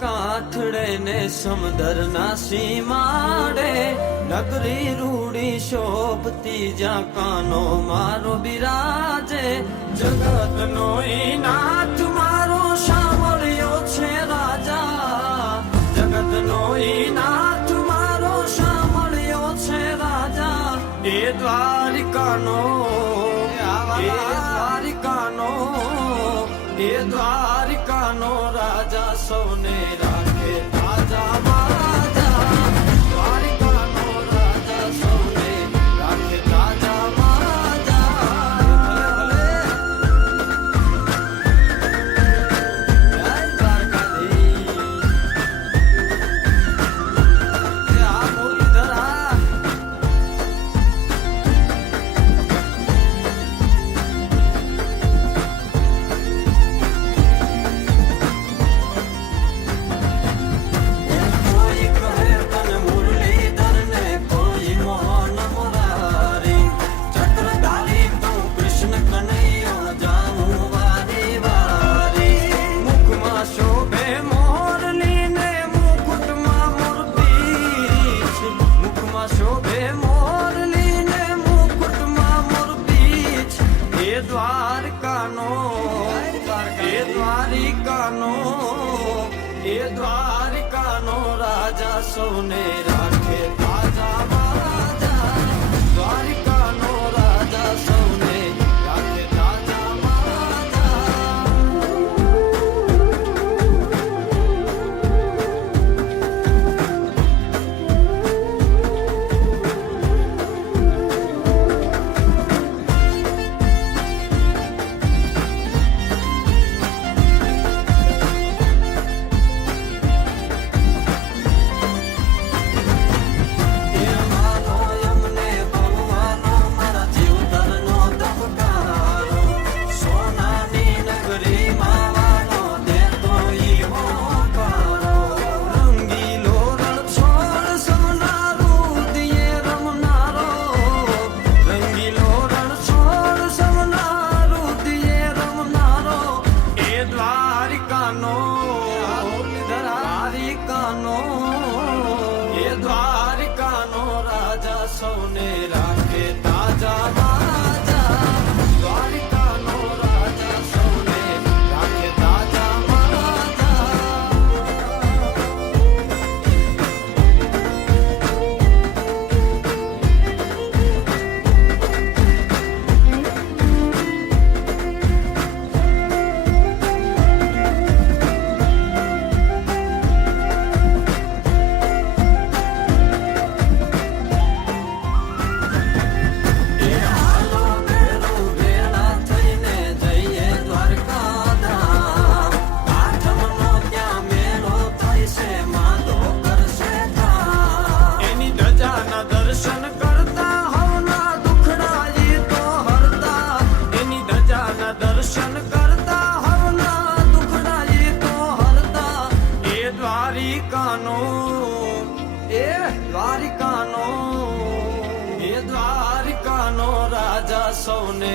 કાંઠડે ને સમદર ના સીમાડે નગરી રૂડી શોભતી જ્યાં કાનો મારો બિરાજે જગત નો નાથ મારો સાંભળ્યો છે રાજા જગત નો નાથ મારો સાંભળ્યો છે રાજા એ દ્વારિકાનો એ દ્વારિકાનો રાજા સૌને રાખે તાજા માજા દ્વારિકાનો રાજા સૌને રાખે તાજા માજા જય દ્વારકાધીશ આ મુરલીધરા એ દ્વારિકાનો રાજા સૌને રાખે તાજા માજા દ્વારિકાનો રાજા સૌને રાખે તાજા દ્વારિકાનો રાજા સૌને રાખે તાજા માજા દ્વારિકાનો રાજા સૌને રાખે તાજા દ્વારિકાનો રાજા સૌને